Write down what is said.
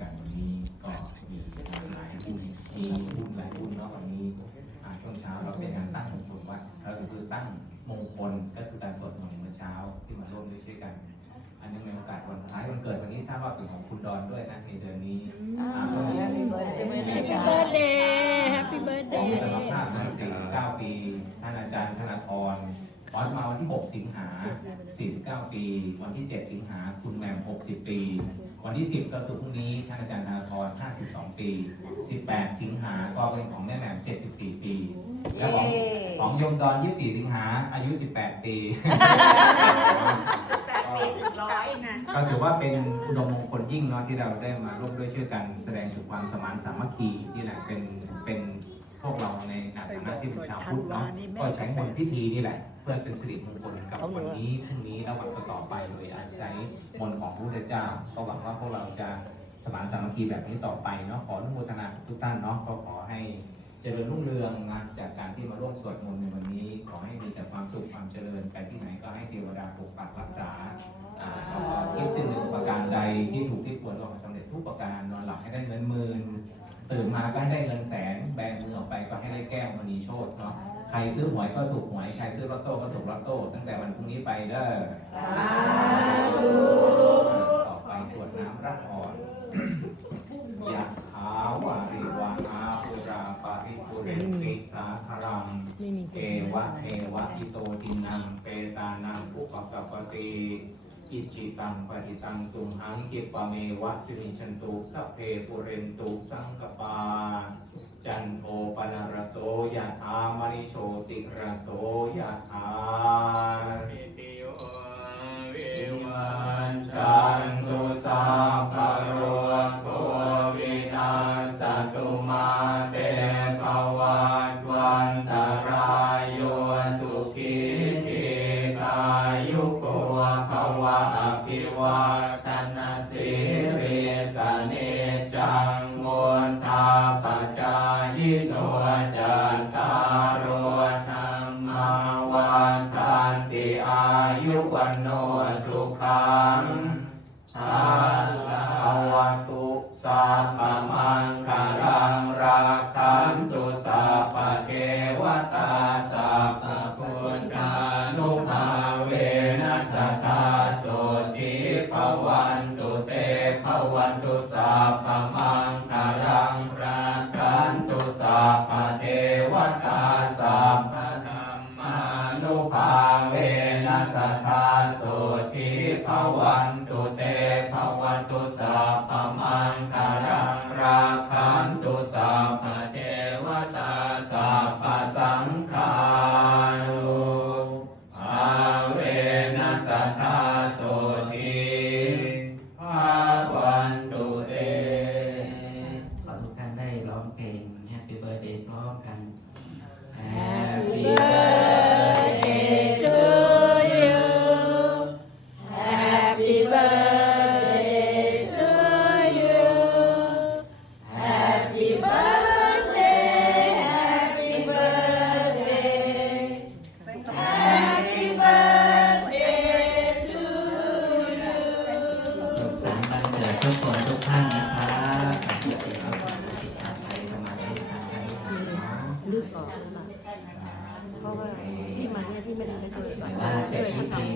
กันวันนี้ก็มีหลายบุญมีบุญหลายบุญเนาะวันนี้อ่าช่วงเช้าเราเป็นการตั้งมงคลวัดเราคือตั้งมงคลก็คือการสวดมนต์เมื่อเช้าที่มาร่วมด้วยช่วยกัน อันนี้เป็นโอกาสวันสุดท้ายวันเกิดวันนี้ทราบว่าเป็นของคุณดอนด้วยนะในเดือนนี้อ่าก็มี Happy birthday แฮปปี้เบิร์ดเดย์แฮปปี้เบิร์ดขเดองย์มิตรภาพนะ49 ปี ท่านอาจารย์ธนาธรขอมาวันที่ 6 สิงหา 49 ปี วันที่ 7 สิงหา คุณแหม่ม60 ปี วันที่ 10 ก็คือพรุ่งนี้ท่านอาจารย์ธนาธร52 ปี 18 สิงหาก็เป็นของแม่แหม่ม74 ปีแล้วของของโยมดอน24 สิงหาอายุ 18 ปี แปดปีถึงร้อยนะ ก็ถือว่าเป็นอุดมมงคลยิ่งเนาะที่เราได้มาร่วมด้วยช่วยกันแสดงถึงความสมานสามัคคีที่แหละเป็นเป็นพวกเราในฐานะที่เป็นชาว พุทธเนาะก็ใช้มนต์พิธีนี่แหละ เพื่อเป็นสิริมงคลกับวันนี้พรุ่งนี้และวันต่อๆไปโดยอาศัยมนต์ของพระพุทธเจ้าก็หวังว่าพวกเราจะสมานสามัคคีแบบนี้ต่อไปเนาะขออนุโมทนาทุกท่านเนาะก็ขอให้เจริญรุ่งเรืองนะจากการที่มาร่วมสวดมนต์ในวันนี้ ขอให้มีแต่ความสุขความเจริญไปที่ไหนก็ให้เทวดาปกปักรักษาอ่าแล้วก็คิดสิ่งหนึ่งประการใดที่ถูกที่ควรก็ขอสำเร็จทุกประการนอนหลับให้ได้เงินหมื่น ตื่นมาก็ให้ได้เงินแสน แบมือออกไปก็ให้ได้แก้วมณีโชตเนาะใครซื้อหวยก็ถูกหวยใครซื้อลอตโต้ก็ถูกลอตโต้ตั้งแต่วันพรุ่งนี้ไปเด้อต่อไปตรวจน้ำรับอ่อนยะขาวาริวาอาปุราปาริปุเรนติสาคารังไม่มีเอวะเอวะอิโตทินังเปตานังอุปกัปปติ อิจิตังปฏิตังตุมหังกิปะเมวะสิริชันตุสัพเพปุเรนตุสังกปา จันโทปนารโสยะธามริโชติรโสยะธาปิติโยวิวันจันตุสัพพะโรโรโควิวินาสตุตุมาเตเตภวัตวันนต ภิวาวาททนาสิสิริริสเนจังมุนทาปจายโนจันนทารโรธรรมาวันทันติอายุวันโนสุขังอาลาวตุสัพพมังคารัรังงราราคันตุสัพพเทเทวตาตาสัพพ วัวันตุเตภวันตุสัพพมังคารังราราคันตุสัพพเทวตาตาสัพพธรรมามานุภาเวนันัสสตาตาสโสติภวันตุเตภวันตุสัพพมังคารังราราคันตุสัพพเทวตาตาสัสัพพสังฆานุนุอาเวนัสตาโสติ ก็ขอให้ทุกท่านนะคะปฏิบัติติบอเพราะว่าที่มาเนี่ยที่ไม่ได้ไปเจอสายว่าเสร็จพิธี